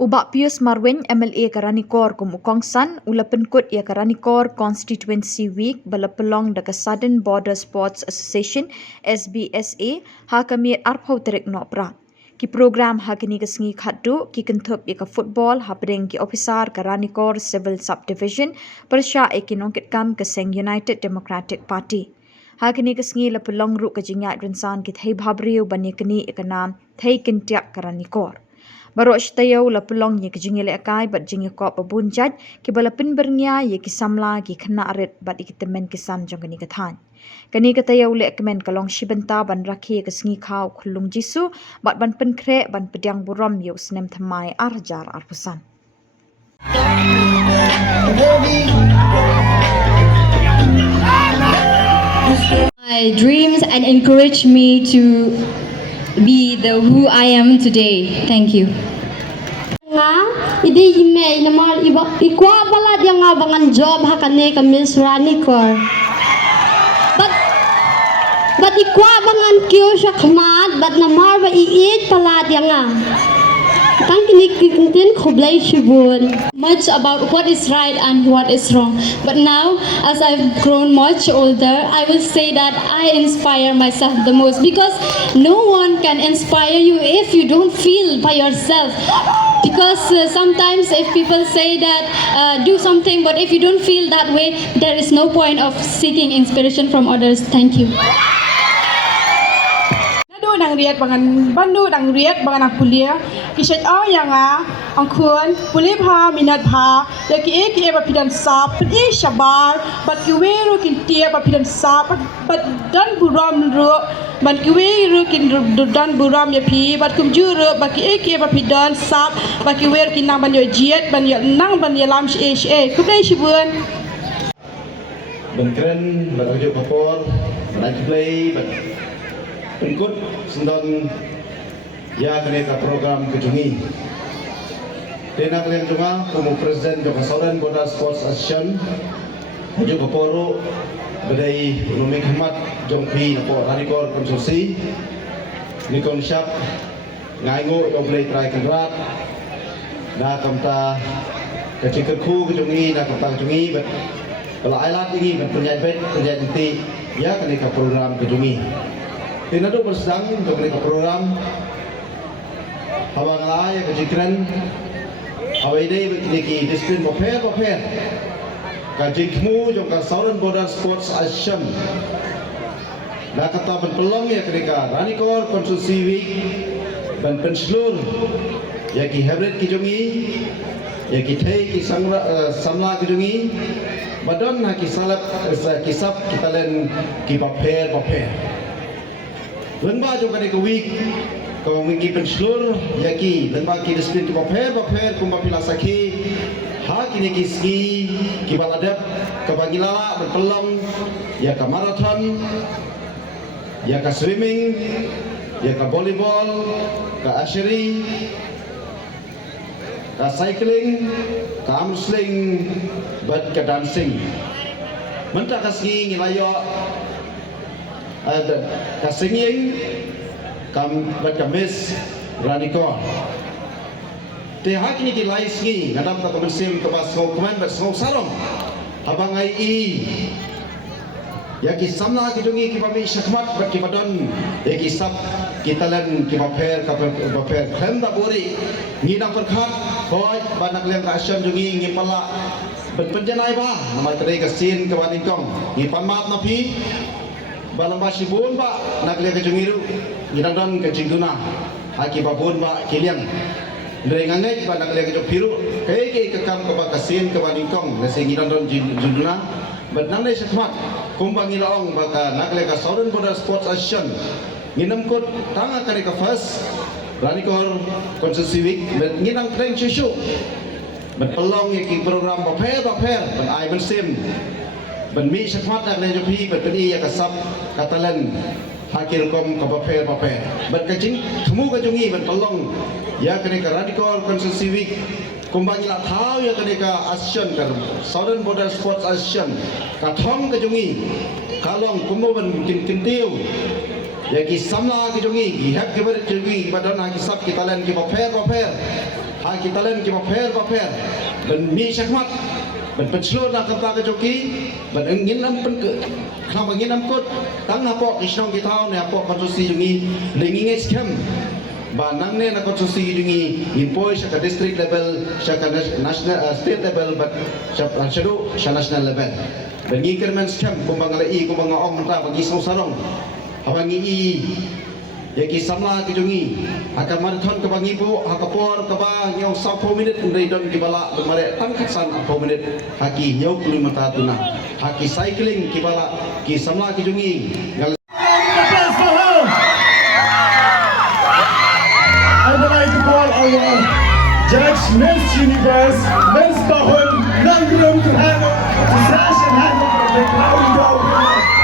Ubak Pius Marwin MLA Karanikor kumukongsan ula penkut ia Karanikor Constituency Week bala pelong dekat Southern Border Sports Association SBSA ha kami arpau terik no pra. Ki program ha kini kesengi khaddu ki kentup ia ka football ha pedeng ki officer Karanikor Civil Subdivision persya ekinongkit kam keseng United Democratic Party. Ha kini kesengi la pelong ru ke jingat rinsan ki thai bhabriu bani kini ikanam thai kintiak Karanikor. Baru ashtayau la pelong ye kejingi le akai bat jingi ko babunjat ki bala pin bernya ye ki samla ki khna aret bat ikitemen kisan jong kani kathan. Kani katayau le kemen kalong shibenta ban rakhi ke sngi khau khulung jisu bat ban pen kre ban pedang buram yo snem thamai arjar arpusan. My dreams and encourage me to be the who I am today. Thank you. Nga, idi ime namal ikwa balad yang nga bangan job hakane kami Karanikor. But ikwa bangan kyo siya kmat, but namar ba iit palad yang nga. Tang kinikintin kublay shibun. Much about what is right and what is wrong. But now, as I've grown much older, I will say that I inspire myself the most because no one can inspire you if you don't feel by yourself. Because sometimes if people say that do something, but if you don't feel that way, there is no point of seeking inspiration from others. Thank you. Nang riat bangan bandu nang riat bangan ang kuliah kisah yang ang kun pulih ha minat ha yaki eki eba pidan sap pedi shabar bat kiweru kin tia ba pidan sap bat dan buram ro bat kiweru kin dan buram ya pi bat kumjuru bat eki eba pidan sap bat kiweru kin nang ban yo jiet ban yo nang ban yo lam she kudai shibun ban keren bat ojo kapor ban play bat Pengikut sendon ya keneka program kejungi. Dena kalian cuma kamu presiden Joko Southern Border Sports Association juga kaporo badai Lumik Ahmad Jongpi napo Karanikor konsorsi Nikon Syap ngaingo yang boleh try kendrat na kamta kecikerku kejungi na kamta kejungi kalau ailat ini penjahit inti ya keneka program kejungi. Tinado bersedang untuk mereka program Habang ay kejikran Awai day niki disiplin paper Kajikmu jongka Southern Border Sports Association Dah kata penpelong ya ketika Karanikor Constituency Week dan penselur ya ki hybrid kijungi ya ki thai ki samla kijungi badon ha ki salap kisap kita len ki paper Lemba juga ni week kau mengi penselur yaki lemba ki disiplin ki paper kumba pila sakhi ha kini ki ski ki baladap ke bangilala berpelong ya ke marathon ya ke swimming ya ke volleyball ke archery ke cycling ke arm sling bat ke dancing mentah ke ski ngilayo ada kasinging kam bakamis Karanikor te hakini ki laisngi ngadam ta komersim ke basgo keman basgo sarong abang ai ya ki samla ki jungi ki pami syakmat bat ki badon ya ki sab kita len ki paper krem da bori ngidang perkhat hoi banak lem ka asyam jungi ngipala penjenai ba nama teri kesin ke Karanikor ngipan maaf napi balang basi bun ba nakle ke jungiru ngidang ke jingduna haki babun ba kiliang ndre ngangai ba nakle ke jopiru ke kam ke bakasin ke Karanikor nasi ngidang jingduna badnang dai sekhmat kumbang ilaong baka nakle ke Southern Border Sports Association nginam kot tanga kare ke first Karanikor Constituency Week ngidang treng chuchu berpelong ki program paper ban ai bersim ban mi sekhmat nak le jopi ban peni ya kasap katalan hakil kom ka paper ban kacing temu ka jungi ban pelong ya kene Karanikor Constituency Week kumbang ila thau ya kene ka association ka Southern Border Sports Association ka thong ka jungi kalong kumbo ban kintiu ya ki samla ki jungi ki hak ki ber jungi badon ha ki sap ki talan ki paper ha kita len ki paper ben mi syakmat ben penslur nak kapa ke joki ben ingin nam pen ke kham ingin nam kot tang apo isnong ki thau ne apo konstruksi jungi lingi scam ba nang ne na konstruksi jungi impoi syaka district level syaka national state level but syaka national level ben ngikirmen scam kumbang lai kumbang ong ta bagi sarong abangi i yaki samla ki jungi akan marathon ke bangi bu hakapor ke bang yang 10 minit ndai don ki bala mare tangkasan 10 minit haki nyau mata tuna haki cycling ki bala ki samla ki jungi I would like to call our Judge Miss Universe, Miss Bahun, Nangrum to handle the session handle the crowd.